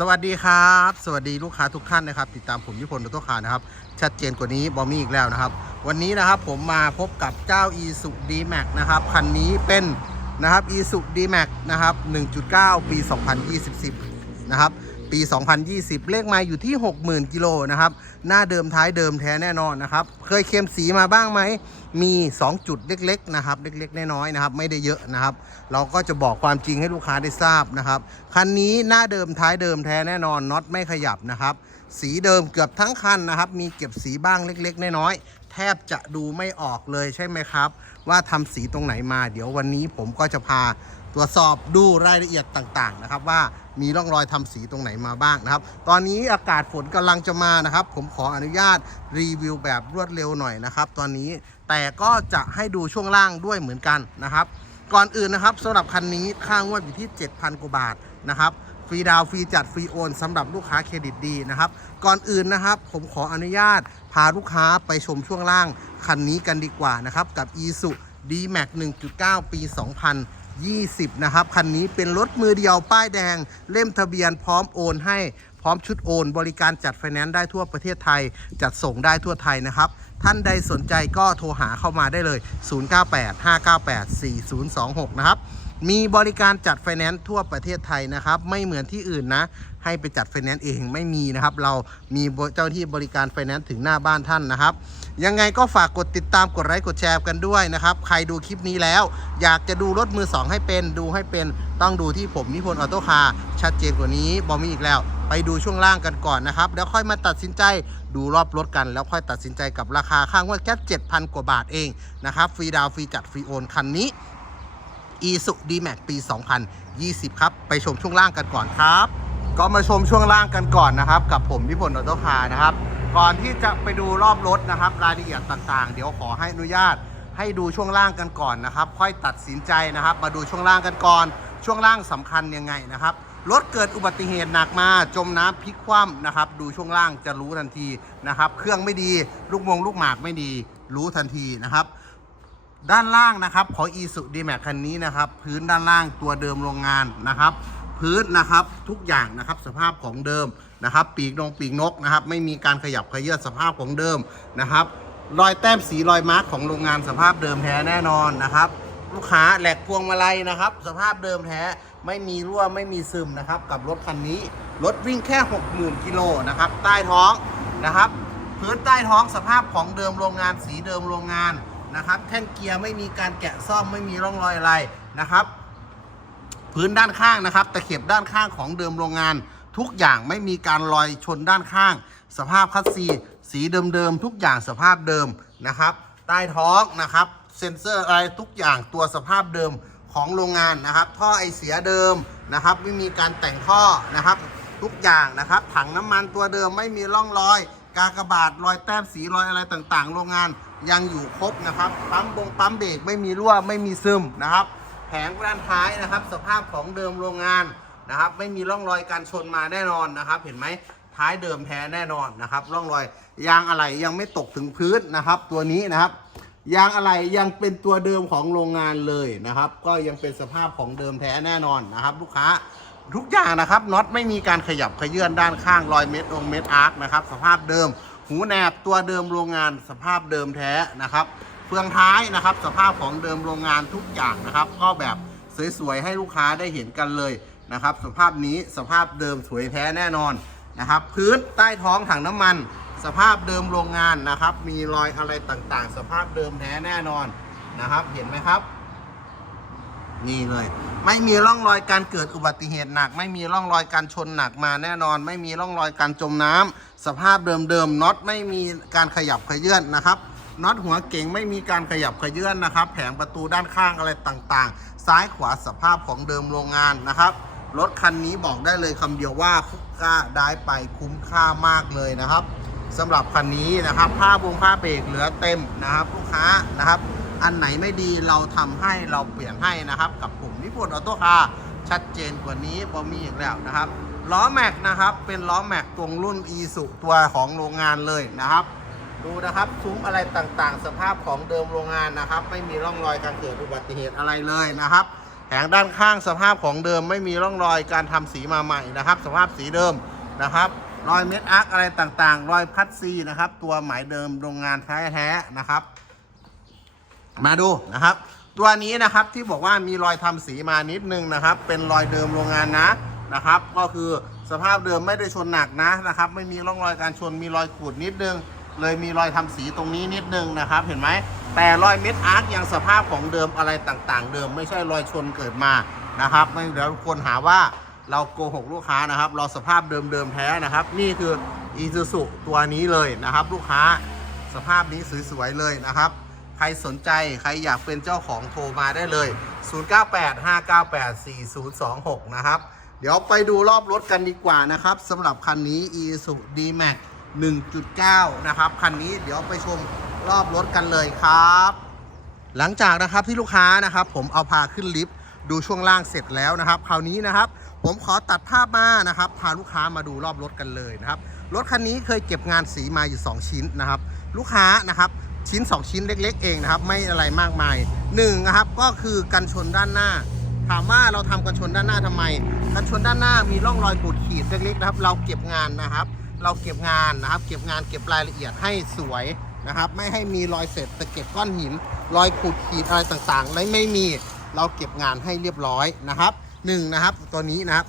สวัสดีครับ สวัสดีลูกค้าทุกท่านนะครับ ติดตามผมยุพลรถตู้คาร์นะครับ ชัดเจนกว่านี้บอมี่อีกแล้วนะครับ วันนี้นะครับผมมาพบกับเจ้า e s u d m a x นะครับ คันนี้เป็นนะครับ e s u d m a x นะครับ 1.9 ปี 2020 นะครับ ปี 2020 เลขมาอยู่ที่ 60,000 กิโลนะครับ หน้าเดิมท้ายเดิมแท้แน่นอนนะครับ เคยเค็มสีมาบ้างไหม มี 2 จุดเล็กๆนะครับ เล็กๆ น้อยๆนะครับ ไม่ได้เยอะนะครับ เราก็จะบอกความจริงให้ลูกค้าได้ทราบนะครับ คันนี้หน้าเดิมท้ายเดิมแท้แน่นอนน็อตไม่ขยับนะครับ สีเดิมเกือบทั้งคันนะครับ มีเก็บสีบ้างเล็ก ๆ น้อยๆแทบจะดูไม่ออกเลยใช่ไหมครับ ว่าทำสีตรงไหนมา เดี๋ยววันนี้ผมก็จะพา ตรวจสอบดูรายละเอียดต่างๆนะครับว่ามีร่องรอยทำสีตรงไหนมาบ้างนะครับ ตอนนี้อากาศฝนกำลังจะมานะครับ ผมขออนุญาตรีวิวแบบรวดเร็วหน่อยนะครับ ตอนนี้แต่ก็จะให้ดูช่วงล่างด้วยเหมือนกันนะครับ ก่อนอื่นนะครับสำหรับคันนี้ค่างวดอยู่ที่ 7,000กว่าบาทนะครับฟรีดาวฟรีจัดฟรีโอนสำหรับลูกค้าเครดิตดีนะครับ ก่อนอื่นนะครับ ผมขออนุญาตพาลูกค้าไปชมช่วงล่างคันนี้กันดีกว่านะครับ กับ e s u D-Max 1.9 ปี 20 นะครับ คันนี้เป็นรถมือเดียวป้ายแดง เล่มทะเบียนพร้อมโอนให้พร้อมชุดโอน บริการจัดไฟแนนซ์ได้ทั่วประเทศไทย จัดส่งได้ทั่วไทยนะครับ ท่านใดสนใจก็โทรหาเข้ามาได้เลย 0985984026 นะครับ มีบริการจัดไฟแนนซ์ทั่วประเทศไทยนะครับ ไม่เหมือนที่อื่นนะ ให้ไปจัดไฟแนนซ์เองไม่มีนะครับ เรามีเจ้าที่บริการไฟแนนซ์ถึงหน้าบ้านท่านนะครับ ยังไงก็ฝากกดติดตามกดไลค์กดแชร์กันด้วยนะครับ ใครดูคลิปนี้แล้ว อยากจะดูรถมือ 2 ให้เป็นดูให้เป็นต้องดูที่ผมนิพนธ์ออโต้คาร์ชัดเจนกว่านี้บอมีอีกแล้ว ไปดูช่วงล่างกันก่อนนะครับ แล้วค่อยมาตัดสินใจดูรอบรถกัน แล้วค่อยตัดสินใจกับราคาข้างว่าแค่7,000 กว่าบาทเองนะครับฟรีดาวฟรีจัดฟรีโอนคันนี้ e s u d m a x ปี 2020 ครับ ไปชมช่วงล่างกันก่อนครับ ก็มาชมช่วงล่างกันก่อนนะครับ กับผมนิพนธ์ออโต้คาร์นะครับ ก่อนที่จะไปดูรอบรถนะครับ รายละเอียดต่างๆ เดี๋ยวขอให้อนุญาตให้ดูช่วงล่างกันก่อนนะครับ ค่อยตัดสินใจนะครับ มาดูช่วงล่างกันก่อน ช่วงล่างสำคัญยังไงนะครับรถเกิดอุบัติเหตุหนักมาจมน้ำพลิกคว่ำนะครับ ดูช่วงล่างจะรู้ทันทีนะครับ เครื่องไม่ดี ลูกมงลูกหมากไม่ดี รู้ทันทีนะครับ ด้านล่างนะครับของ e s u d m a x คันนี้นะครับ พื้นด้านล่างตัวเดิมโรงงานนะครับ พื้นนะครับทุกอย่างนะครับสภาพของเดิมนะครับ ปีกนงปีกนกนะครับ ไม่มีการขยับขยื่นสภาพของเดิมนะครับ รอยแต้มสีรอยมาร์กของโรงงานสภาพเดิมแท้แน่นอนนะครับลูกค้าแหลกพวงมาลัยนะครับ สภาพเดิมแท้ไม่มีรั่วไม่มีซึมนะครับ กับรถคันนี้รถวิ่งแค่ 60,000กิโลนะครับใต้ท้องนะครับ พื้นใต้ท้องสภาพของเดิมโรงงานสีเดิมโรงงาน นะครับแท่นเกียร์ไม่มีการแกะซ่อมไม่มีร่องรอยอะไรนะครับ พื้นด้านข้างนะครับ ตะเข็บด้านข้างของเดิมโรงงาน ทุกอย่างไม่มีการลอยชนด้านข้าง สภาพคัสซี สีเดิมๆทุกอย่างสภาพเดิมนะครับ ใต้ท้องนะครับ เซ็นเซอร์อะไรทุกอย่างตัวสภาพเดิมของโรงงานนะครับ ท่อไอเสียเดิมนะครับ ไม่มีการแต่งท่อนะครับ ทุกอย่างนะครับ ถังน้ำมันตัวเดิมไม่มีร่องรอย กากบาดรอยแต้มสีรอยอะไรต่างๆ โรงงาน ยังอยู่ครบนะครับปั๊มบงปั๊มเบรกไม่มีรั่วไม่มีซึมนะครับ แผงด้านท้ายนะครับ สภาพของเดิมโรงงานนะครับ ไม่มีร่องรอยการชนมาแน่นอนนะครับ เห็นไหมท้ายเดิมแท้แน่นอนนะครับ ร่องรอยยางอะไหล่ยังไม่ตกถึงพื้นนะครับ ตัวนี้นะครับยางอะไหล่ยังเป็นตัวเดิมของโรงงานเลยนะครับ ก็ยังเป็นสภาพของเดิมแท้แน่นอนนะครับ ลูกค้าทุกอย่างนะครับน็อตไม่มีการขยับขยื่นด้านข้างรอยเม็ดองเม็ดอาร์คนะครับ สภาพเดิม หูแหนบตัวเดิมโรงงานสภาพเดิมแท้นะครับ เฟืองท้ายนะครับ สภาพของเดิมโรงงานทุกอย่างนะครับ ก็แบบสวยๆให้ลูกค้าได้เห็นกันเลยนะครับ สภาพนี้สภาพเดิมสวยแท้แน่นอนนะครับ พื้นใต้ท้องถังน้ำมัน สภาพเดิมโรงงานนะครับ มีรอยอะไรต่างๆ สภาพเดิมแท้แน่นอนนะครับ เห็นไหมครับ นี่เลย ไม่มีร่องรอยการเกิดอุบัติเหตุหนัก ไม่มีร่องรอยการชนหนักมาแน่นอน ไม่มีร่องรอยการจมน้ำสภาพเดิมๆน็อตไม่มีการขยับขยื่นนะครับน็อตหัวเก่งไม่มีการขยับขยื่นนะครับ แผงประตูด้านข้างอะไรต่างๆ ซ้ายขวาสภาพของเดิมโรงงานนะครับรถคันนี้บอกได้เลยคำเดียวว่าคุ้มค่าได้ไปคุ้มค่ามากเลยนะครับสำหรับคันนี้นะครับผ้าบุงผ้าเบรกเหลือเต็มนะครับลูกค้านะครับ อันไหนไม่ดีเราทำให้เราเปลี่ยนให้นะครับ กับผมนิพนธ์ออโต้คาร์ชัดเจนกว่านี้บอมีอีกแล้วนะครับล้อแม็กนะครับเป็นล้อแม็กตรงรุ่น e สุตัวของโรงงานเลยนะครับ ดูนะครับซุ้มอะไรต่างๆ สภาพของเดิมโรงงานนะครับ ไม่มีร่องรอยการเกิดอุบัติเหตุอะไรเลยนะครับแผงด้านข้างสภาพของเดิมไม่มีร่องรอยการทำสีมาใหม่นะครับ สภาพสีเดิมนะครับรอยเม็ดอาร์คอะไรต่างๆ รอยพัดซีนะครับ ตัวหมายเดิมโรงงานแท้ๆนะครับ มาดูนะครับ ตัวนี้นะครับที่บอกว่ามีรอยทำสีมานิดนึงนะครับ เป็นรอยเดิมโรงงานนะนะครับ ก็คือสภาพเดิมไม่ได้ชนหนักนะนะครับ ไม่มีร่องรอยการชนมีรอยขูดนิดนึง เลยมีรอยทำสีตรงนี้นิดนึงนะครับ เห็นไหมแต่รอยเม็ดอาร์คยังสภาพของเดิมอะไรต่างๆ เดิมไม่ใช่รอยชนเกิดมานะครับ ไม่เดี๋ยวคนหาว่าเราโกหกลูกค้านะครับเราสภาพเดิมๆแท้นะครับ นี่คืออีซูซุตัวนี้เลยนะครับ ลูกค้าสภาพนี้สวยๆเลยนะครับ ใครสนใจใครอยากเป็นเจ้าของโทรมาได้เลย 0985984026 นะครับ เดี๋ยวไปดูรอบรถกันดีกว่านะครับสำหรับคันนี้ Isuzu D-Max 1.9 นะครับคันนี้เดี๋ยวไปชมรอบรถกันเลยครับ หลังจากนะครับที่ลูกค้านะครับ ผมเอาพาขึ้นลิฟต์ดูช่วงล่างเสร็จแล้วนะครับ คราวนี้นะครับ ผมขอตัดภาพมานะครับ พาลูกค้ามาดูรอบรถกันเลยนะครับ รถคันนี้เคยเก็บงานสีมาอยู่ 2 ชิ้นนะครับ ลูกค้านะครับ ชิ้น 2 ชิ้นเล็ก ๆ เองนะครับ ไม่อะไรมากมาย1นะครับก็คือกันชนด้านหน้า ถามว่าเราทำกันชนด้านหน้าทำไม กันชนด้านหน้ามีร่องรอยขูดขีดเล็กๆนะครับ เราเก็บงานนะครับ เราเก็บงานนะครับ เก็บงานเก็บรายละเอียดให้สวยนะครับ ไม่ให้มีรอยเศษตะเก็บก้อนหิน รอยขูดขีดอะไรต่างๆและไม่มีเราเก็บงานให้เรียบร้อยนะครับหนึ่งนะครับตัวนี้นะครับ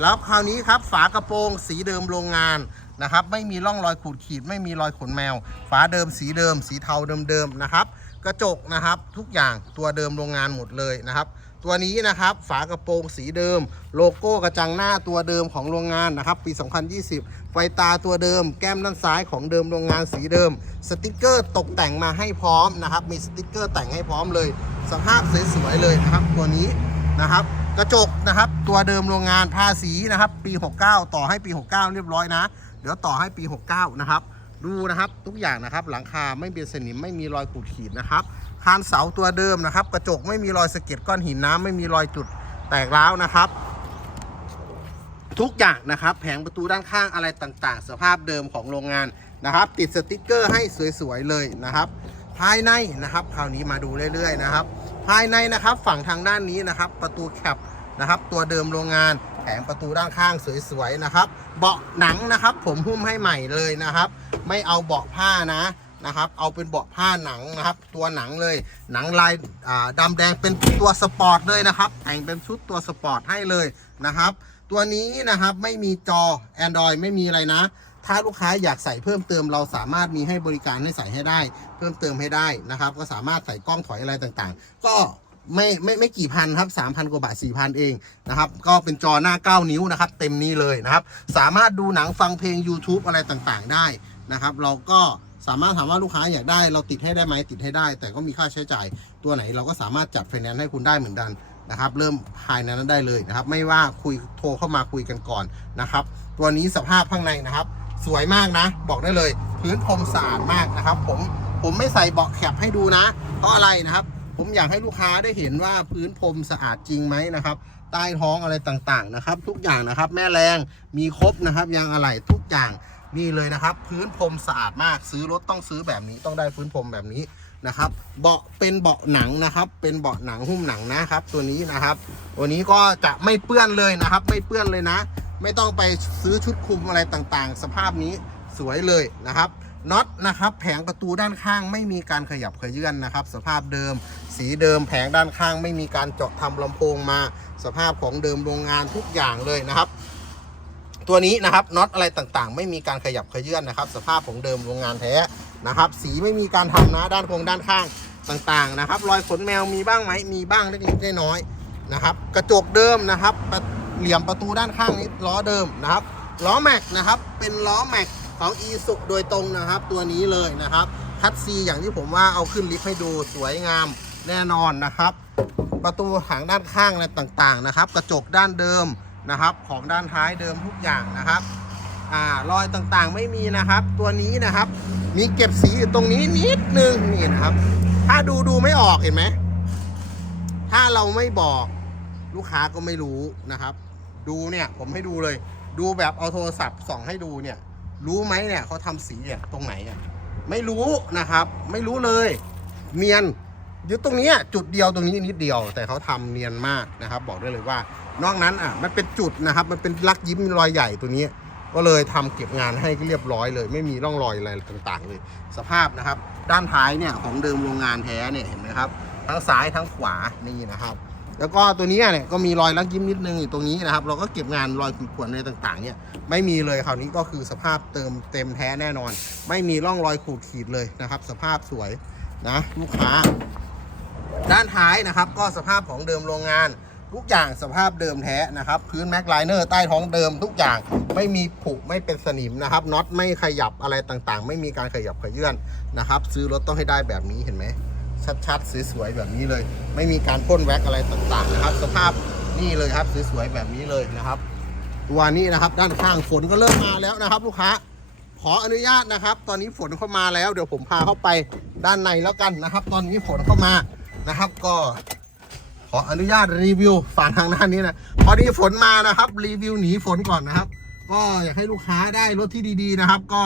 แล้วคราวนี้ครับฝากระโปรงสีเดิมโรงงาน นะครับ ไม่มีร่องรอยขูดขีด ไม่มีรอยขนแมว ฝาเดิมสีเดิม สีเทาเดิมๆนะครับ กระจกนะครับทุกอย่างตัวเดิมโรงงานหมดเลยนะครับ ตัวนี้นะครับฝากระโปรงสีเดิม โลโก้กระจังหน้าตัวเดิมของโรงงานนะครับ ปี 2020 ไฟตาตัวเดิม แก้มด้านซ้ายของเดิมโรงงานสีเดิม สติกเกอร์ตกแต่งมาให้พร้อมนะครับ มีสติกเกอร์แต่งให้พร้อมเลย สภาพสวยๆเลยนะครับตัวนี้นะครับกระจกนะครับตัวเดิมโรงงานภาษีนะครับปี 69 ต่อให้ปี 69 เรียบร้อยนะ เดี๋ยวต่อให้ปี 69 นะครับ ดูนะครับทุกอย่างนะครับ หลังคาไม่เป็นสนิมไม่มีรอยขูดขีดนะครับคานเสาตัวเดิมนะครับ กระจกไม่มีรอยสะเก็ดก้อนหินน้ำไม่มีรอยจุดแตกร้าวนะครับ ทุกอย่างนะครับ แผงประตูด้านข้างอะไรต่างๆ สภาพเดิมของโรงงานนะครับ ติดสติกเกอร์ให้สวยๆเลยนะครับ ภายในนะครับคราวนี้มาดูเรื่อยๆนะครับ ภายในนะครับฝั่งทางด้านนี้นะครับ ประตูแคปนะครับ ตัวเดิมโรงงาน แผงประตูด้านข้างสวยๆนะครับ เบาะหนังนะครับ ผมหุ้มให้ใหม่เลยนะครับ ไม่เอาเบาะผ้านะนะครับ เอาเป็นเบาะผ้าหนังนะครับ ตัวหนังเลย หนังลายอ่าดำแดงเป็นตัวสปอร์ตเลยนะครับ แต่งเป็นชุดตัวสปอร์ตให้เลยนะครับ ตัวนี้นะครับไม่มีจอ Android ไม่มีอะไรนะ ถ้าลูกค้าอยากใส่เพิ่มเติมเราสามารถมีให้บริการให้ใส่ให้ได้ เพิ่มเติมให้ได้นะครับ ก็สามารถใส่กล้องถอยอะไรต่างๆ ก็ ไม่ไม่ไม่กี่พันครับ3,000กว่าบาท4,000เองนะครับ ก็เป็นจอหน้า 9 นิ้วนะครับ เต็มนี้เลยนะครับ สามารถดูหนังฟังเพลง YouTube อะไรต่างๆ ได้นะครับ เราก็สามารถถามว่าลูกค้าอยากได้เราติดให้ได้ไหมติดให้ได้ แต่ก็มีค่าใช้จ่ายตัวไหนเราก็สามารถจัดไฟแนนซ์ให้คุณได้เหมือนกันนะครับ เริ่มภายในนั้นได้เลยนะครับ ไม่ว่าคุยโทรเข้ามาคุยกันก่อนนะครับ ตัวนี้สภาพข้างในนะครับ สวยมากนะ บอกได้เลย พื้นพรมสะอาดมากนะครับ ผมผมไม่ใส่เบาะแคปให้ดูนะ เพราะอะไรนะครับ ผมอยากให้ลูกค้าได้เห็นว่าพื้นพรมสะอาดจริงไหมนะครับ ใต้ท้องอะไรต่างๆนะครับ ทุกอย่างนะครับ แม่แรงมีครบนะครับยางอะไหล่ทุกอย่างนี่เลยนะครับ พื้นพรมสะอาดมากซื้อรถต้องซื้อแบบนี้ต้องได้พื้นพรมแบบนี้นะครับ เบาะเป็นเบาะหนังนะครับ เป็นเบาะหนังหุ้มหนังนะครับ ตัวนี้นะครับตัวนี้ก็จะไม่เปื้อนเลยนะครับ ไม่เปื้อนเลยนะ ไม่ต้องไปซื้อชุดคลุมอะไรต่างๆ สภาพนี้สวยเลยนะครับ น็อตนะครับแผงประตูด้านข้างไม่มีการขยับเขยื่อนนะครับ สภาพเดิม สีเดิมแผงด้านข้างไม่มีการเจาะทำลำโพงมา สภาพของเดิมโรงงานทุกอย่างเลยนะครับ ตัวนี้นะครับน็อตอะไรต่างๆ ไม่มีการขยับเขยื่อนนะครับ สภาพของเดิมโรงงานแท้นะครับ สีไม่มีการทำนะด้านโครงด้านข้างต่างๆนะครับ รอยขนแมวมีบ้างไหมมีบ้างเล็กๆน้อยๆนะครับ กระจกเดิมนะครับเหลี่ยมประตูด้านข้างนี้ล้อเดิมนะครับล้อแม็กนะครับเป็นล้อแม็ก ของอีสุโดยตรงนะครับ ตัวนี้เลยนะครับคัดซีอย่างที่ผมว่าเอาขึ้นลิฟต์ให้ดูสวยงามแน่นอนนะครับ ประตูหางด้านข้างอะไรต่างๆนะครับ กระจกด้านเดิมนะครับ ของด้านท้ายเดิมทุกอย่างนะครับอ่ารอยต่างๆไม่มีนะครับ ตัวนี้นะครับ มีเก็บสีอยู่ตรงนี้นิดนึงนี่นะครับ ถ้าดูดูไม่ออกเห็นไหมถ้าเราไม่บอกลูกค้าก็ไม่รู้นะครับ ดูเนี่ยผมให้ดูเลย ดูแบบเอาโทรศัพท์ส่องให้ดูเนี่ย รู้ไหมเนี่ยเขาทำสีเนี่ยตรงไหนอะไม่รู้นะครับ ไม่รู้เลย เนียนอยู่ตรงนี้จุดเดียวตรงนี้นิดเดียว แต่เขาทำเนียนมากนะครับ บอกได้เลยว่า นอกนั้นอะมันเป็นจุดนะครับ มันเป็นลักยิ้มรอยใหญ่ตัวนี้ ก็เลยทำเก็บงานให้เรียบร้อยเลย ไม่มีร่องรอยอะไรต่างๆเลย สภาพนะครับ ด้านท้ายเนี่ยของเดิมโรงงานแท้เนี่ยเห็นไหมครับ ทั้งซ้ายทั้งขวานี่นะครับ แล้วก็ตัวนี้เนี่ยก็มีรอยลักยิ้มนิดนึงอยู่ตรงนี้นะครับ เราก็เก็บงานรอยขีดข่วนอะไรต่างๆ เนี่ยไม่มีเลยคราวนี้ก็คือสภาพเติมเต็มแท้แน่นอน ไม่มีร่องรอยขูดขีดเลยนะครับ สภาพสวยนะลูกค้า ด้านท้ายนะครับ ก็สภาพของเดิมโรงงาน ทุกอย่างสภาพเดิมแท้นะครับ พื้นแม็กไลเนอร์ใต้ท้องเดิมทุกอย่างไม่มีผุไม่เป็นสนิมนะครับน็อตไม่ขยับอะไรต่างๆ ไม่มีการขยับขยื่นนะครับ ซื้อรถต้องให้ได้แบบนี้เห็นไหม ชัดๆสวยๆแบบนี้เลย ไม่มีการพ่นแว็กอะไรต่างๆนะครับ สภาพนี่เลยครับสวยๆแบบนี้เลยนะครับตัวนี้นะครับ ด้านข้างฝนก็เริ่มมาแล้วนะครับ ลูกค้า ขออนุญาตนะครับ ตอนนี้ฝนเข้ามาแล้ว เดี๋ยวผมพาเข้าไปด้านในแล้วกันนะครับ ตอนนี้ฝนเข้ามานะครับ ก็ขออนุญาตรีวิวฝั่งทางด้านนี้นะพอดีฝนมานะครับ รีวิวหนีฝนก่อนนะครับ ก็อยากให้ลูกค้าได้รถที่ดีๆนะครับ ก็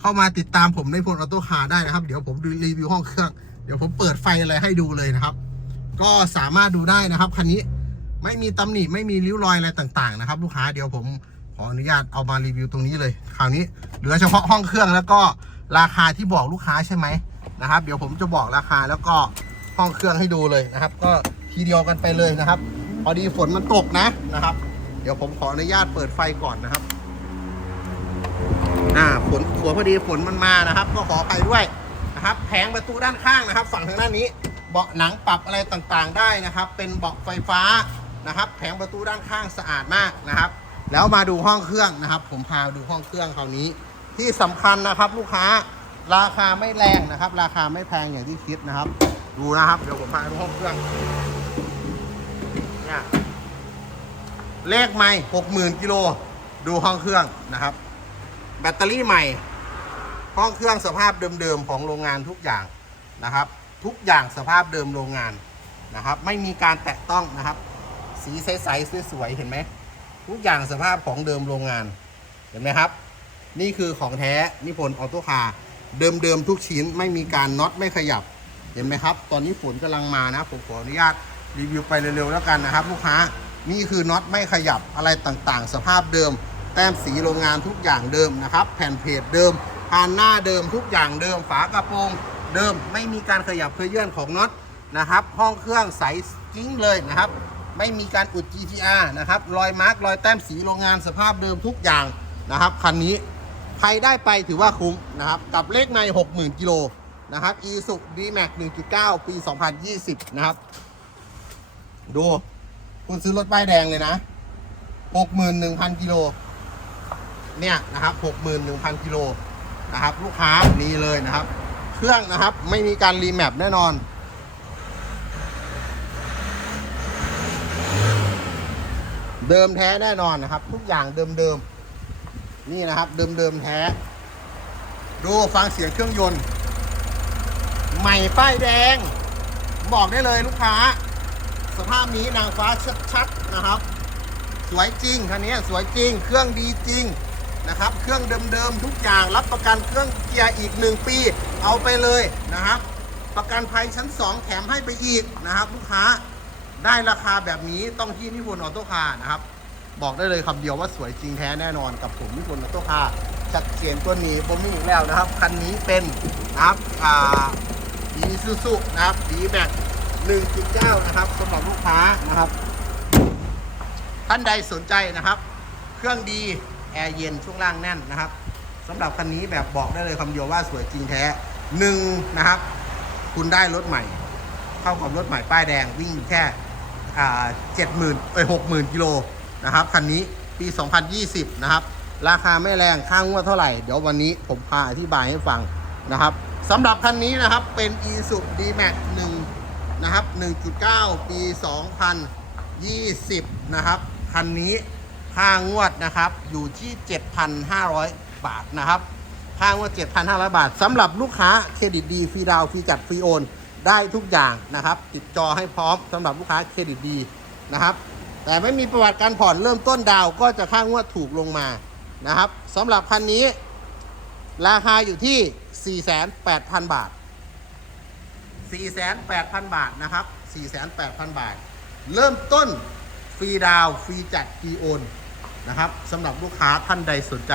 เข้ามาติดตามผมในพลออโต้คาร์ได้นะครับ เดี๋ยวผมรีวิวห้องเครื่อง ดี๋ยวผมเปิดไฟอะไรให้ดูเลยนะครับ ก็สามารถดูได้นะครับคันนี้ไม่มีตำหนิไม่มีริ้วรอยอะไรต่างๆนะครับ ลูกค้าเดี๋ยวผมขออนุญาตเอามารีวิวตรงนี้เลย คราวนี้เหลือเฉพาะห้องเครื่องแล้วก็ราคาที่บอกลูกค้าใช่ไหมนะครับ เดี๋ยวผมจะบอกราคาแล้วก็ห้องเครื่องให้ดูเลยนะครับ ก็ทีเดียวกันไปเลยนะครับ พอดีฝนมันตกนะนะครับ เดี๋ยวผมขออนุญาตเปิดไฟก่อนนะครับ อ่าฝนหัวพอดีฝนมันมานะครับ ก็ขอไปด้วย นะครับแผงประตูด้านข้างนะครับ ฝั่งทางด้านนี้เบาะหนังปรับอะไรต่างๆ ได้นะครับ เป็นเบาะไฟฟ้านะครับ แผงประตูด้านข้างสะอาดมากนะครับ แล้วมาดูห้องเครื่องนะครับ ผมพาดูห้องเครื่องคราวนี้ ที่สำคัญนะครับลูกค้าราคาไม่แรงนะครับ ราคาไม่แพงอย่างที่คิดนะครับ ดูนะครับเดี๋ยวผมพาดูห้องเครื่องเนี่ยเลขไม่หกหมื่นกิโลดูห้องเครื่องนะครับ แบตเตอรี่ใหม่ ห้องเครื่องสภาพเดิมๆของโรงงานทุกอย่างนะครับ ทุกอย่างสภาพเดิมโรงงานนะครับ ไม่มีการแตะต้องนะครับ สีใสๆสวยๆเห็นไหมทุกอย่างสภาพของเดิมโรงงานเห็นไหมครับ นี่คือของแท้นิพนธ์ออโต้คาร์เดิมๆทุกชิ้นไม่มีการน็อตไม่ขยับเห็นไหมครับ ตอนนี้ฝนกำลังมานะผมขออนุญาตรีวิวไปเร็วๆแล้วกันนะครับ ลูกค้านี่คือน็อตไม่ขยับอะไรต่างๆ สภาพเดิม แต้มสีโรงงานทุกอย่างเดิมนะครับ แผ่นเพจเดิม พานหน้าเดิมทุกอย่างเดิมฝากระโปรงเดิมไม่มีการขยับเคลื่อนของน็อตนะครับ ห้องเครื่องใสกิ้งเลยนะครับ ไม่มีการอุด GTR นะครับรอยมาร์กรอยแต้มสีโรงงานสภาพเดิมทุกอย่างนะครับคันนี้ใครได้ไปถือว่าคุ้มนะครับ กับเลขใน60,000กิโลนะครับ e s u D-Max 1.9 ปี 2020 นะครับ ดู คุณซื้อรถป้ายแดงเลยนะ 61,000 กิโล เนี่ยนะครับ 61,000 กิโล นะครับ ลูกค้านี่เลยนะครับ เครื่องนะครับไม่มีการรีแมปแน่นอน เดิมแท้แน่นอนนะครับ ทุกอย่างเดิมๆนี่นะครับ เดิมๆแท้ ดูฟังเสียงเครื่องยนต์ ใหม่ป้ายแดง บอกได้เลยลูกค้า สภาพนี้นางฟ้าชัดๆนะครับ สวยจริงคันนี้สวยจริง เครื่องดีจริง นะครับ เครื่องเดิมๆทุกอย่างรับประกันเครื่องเกียร์อีก 1 ปี เอาไปเลยนะครับ ประกันภัยชั้น 2 แถมให้ไปอีกนะครับ ลูกค้าได้ราคาแบบนี้ต้องที่นิพนธ์ออโต้คาร์นะครับ บอกได้เลยคำเดียวว่าสวยจริงแท้แน่นอนกับผมนิพนธ์ออโต้คาร์ชัดเจนตัวนี้ผมมีอีกแล้วนะครับคันนี้เป็นนะครับอ่าดีซูซูนะครับดีแบ็ก1.9 นะครับสำหรับลูกค้านะครับ ท่านใดสนใจนะครับ เครื่องดี แอร์เย็นช่วงล่างแน่นนะครับสำหรับคันนี้แบบบอกได้เลยคำเดียวว่าสวยจริงแท้หนึ่งนะครับ คุณได้รถใหม่ เข้ากับรถใหม่ป้ายแดงวิ่งอยู่แค่เจ็ดหมื่นเอ้ยหกหมื่นกิโลนะครับคันนี้ปี 2020 นะครับ ราคาไม่แรงค่างวดเท่าไหร่ เดี๋ยววันนี้ผมพาอธิบายให้ฟังนะครับสำหรับคันนี้นะครับเป็น e s u D-Max 1นะครับ 1.9 ปี 2020 นะครับ คันนี้ ค่างวดนะครับ อยู่ที่ 7,500 บาทนะครับค่างวด 7,500 บาทสำหรับลูกค้าเครดิตดีฟรีดาวฟรีจัดฟรีโอนได้ทุกอย่างนะครับ ติดจอให้พร้อมสำหรับลูกค้าเครดิตดีนะครับ แต่ไม่มีประวัติการผ่อนเริ่มต้นดาวก็จะค่างวดถูกลงมานะครับสำหรับคันนี้ ราคาอยู่ที่ 48,000 บาท 48,000 บาทนะครับ 48,000 บาท เริ่มต้นฟรีดาวฟรีจัดฟรีโอน นะครับสำหรับลูกค้าท่านใดสนใจ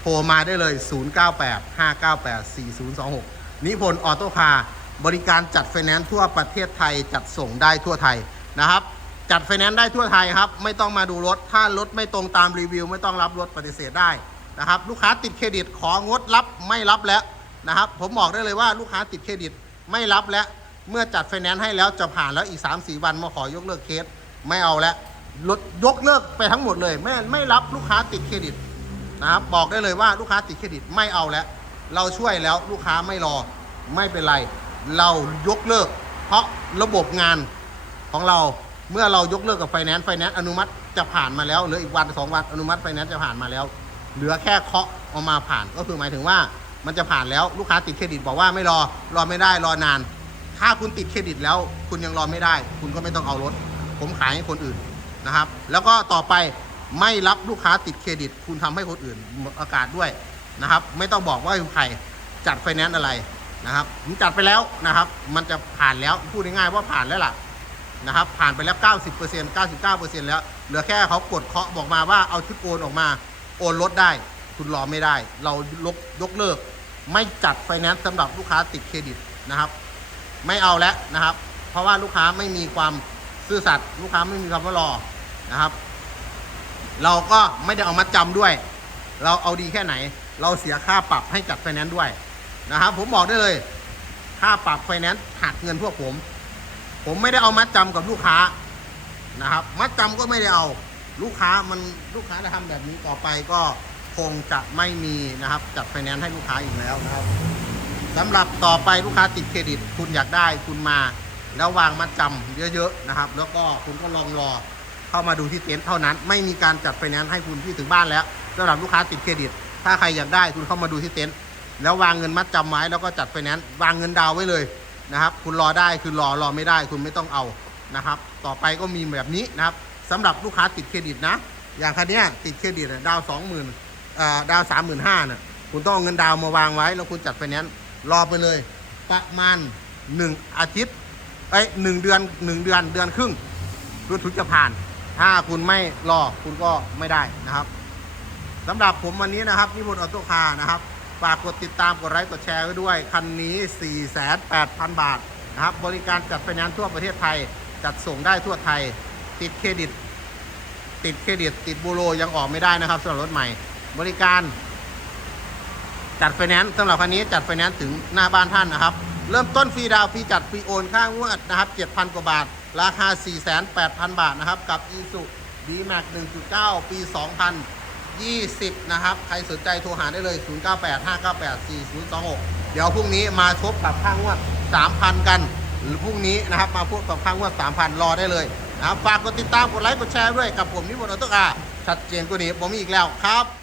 โทรมาได้เลย 0985984026 นิพนธ์ออโต้คาร์บริการจัดไฟแนนซ์ทั่วประเทศไทยจัดส่งได้ทั่วไทยนะครับ จัดไฟแนนซ์ได้ทั่วไทยครับ ไม่ต้องมาดูรถ ถ้ารถไม่ตรงตามรีวิว ไม่ต้องรับรถปฏิเสธได้นะครับ ลูกค้าติดเครดิตของดรับไม่รับแล้วนะครับ ผมบอกได้เลยว่าลูกค้าติดเครดิตไม่รับแล้วเมื่อจัดไฟแนนซ์ให้แล้วจะผ่านแล้วอีก 3-4 วันมาขอยกเลิกเคสไม่เอาแล้ว ลดยกเลิกไปทั้งหมดเลยไม่ไม่รับลูกค้าติดเครดิตนะครับบอกได้เลยว่าลูกค้าติดเครดิตไม่เอาแล้ว เราช่วยแล้วลูกค้าไม่รอไม่เป็นไร เรายกเลิก เพราะระบบงานของเราเมื่อเรายกเลิกกับไฟแนนซ์ไฟแนนซ์อนุมัติจะผ่านมาแล้วเหลืออีกวันสองวันอนุมัติไฟแนนซ์จะผ่านมาแล้ว เหลือแค่เคาะออกมาผ่านก็คือหมายถึงว่ามันจะผ่านแล้วลูกค้าติดเครดิตบอกว่าไม่รอรอไม่ได้รอนาน ถ้าคุณติดเครดิตแล้ว คุณยังรอไม่ได้ คุณก็ไม่ต้องเอารถ ผมขายให้คนอื่น นะครับ แล้วก็ต่อไปไม่รับลูกค้าติดเครดิต คุณทำให้คนอื่นหมดโอกาสด้วยนะครับ ไม่ต้องบอกว่าใครจัดไฟแนนซ์อะไรนะครับผมจัดไปแล้วนะครับ มันจะผ่านแล้วพูดง่ายๆว่าผ่านแล้วล่ะนะครับ ผ่านไปแล้ว 90% 99%แล้ว เหลือแค่เขากดเคาะบอกมาว่าเอาชุดโอนออกมา โอนรถได้ คุณรอไม่ได้ เราลบยกเลิก ไม่จัดไฟแนนซ์สำหรับลูกค้าติดเครดิตนะครับ ไม่เอาแล้วนะครับ เพราะว่าลูกค้าไม่มีความซื่อสัตย์ลูกค้าไม่มีคำว่ารอ นะครับ เราก็ไม่ได้เอามาจำด้วย เราเอาดีแค่ไหน เราเสียค่าปรับให้จัดไฟแนนซ์ด้วยนะครับ ผมบอกได้เลย ค่าปรับไฟแนนซ์หักเงินพวกผม ผมไม่ได้เอามัดจำกับลูกค้านะครับมัดจำก็ไม่ได้เอา ลูกค้ามันลูกค้าจะทำแบบนี้ต่อไปก็คงจะไม่มีนะครับ จัดไฟแนนซ์ให้ลูกค้าอีกแล้วนะครับสำหรับต่อไปลูกค้าติดเครดิต คุณอยากได้คุณมา แล้ววางมัดจำเยอะๆนะครับ แล้วก็คุณก็ลองรอ เข้ามาดูที่เต็นท์เท่านั้น ไม่มีการจัดไฟแนนซ์ให้คุณที่ถึงบ้านแล้วสำหรับลูกค้าติดเครดิต ถ้าใครอยากได้คุณเข้ามาดูที่เต็นท์แล้ววางเงินมัดจำไว้แล้วก็จัดไฟแนนซ์วางเงินดาวไว้เลยนะครับคุณรอได้คือรอรอไม่ได้คุณไม่ต้องเอานะครับ ต่อไปก็มีแบบนี้นะครับสำหรับลูกค้าติดเครดิตนะ อย่างคันนี้ติดเครดิตดาวสองหมื่นดาวสามหมื่นห้าน่ะคุณต้องเอาเงินดาวมาวางไว้ แล้วคุณจัดไฟแนนซ์รอไปเลย ประมาณหนึ่งอาทิตย์ไอ้หนึ่งเดือนหนึ่งเดือนเดือนครึ่งรถถึงจะผ่าน ถ้าคุณไม่รอคุณก็ไม่ได้นะครับสำหรับผมวันนี้นะครับนิพนธ์ออโต้คาร์นะครับฝากกดติดตามกดไลค์กดแชร์ไว้ด้วย คันนี้ 48,000 บาทนะครับ บริการจัดไฟแนนซ์ทั่วประเทศไทย จัดส่งได้ทั่วไทย ติดเครดิต ติดเครดิต ติดบูโรยังออกไม่ได้นะครับสำหรับรถใหม่ บริการ จัดไฟแนนซ์สำหรับคันนี้จัดไฟแนนซ์ถึงหน้าบ้านท่านนะครับ เริ่มต้นฟรีดาวฟรีจัดฟรีโอนค่างวดนะครับ 7,000 กว่าบาท ราคา 48,000 บาทนะครับ กับ i s u d m a x 1.9 ปี 2020 นะครับ ใครสนใจโทรหาได้เลย 0985984026 เดี๋ยวพรุ่งนี้มาชบกับค่างวด 3,000 กัน หรือพรุ่งนี้นะครับ มาพูดกับค่างวด 3,000 รอได้เลยนะครับฝากกดติดตามกดไลค์กดแชร์ด้วยกับผมนิพนธ์ออโต้อาชัดเจนกว่านี้ผมมีอีกแล้วครับ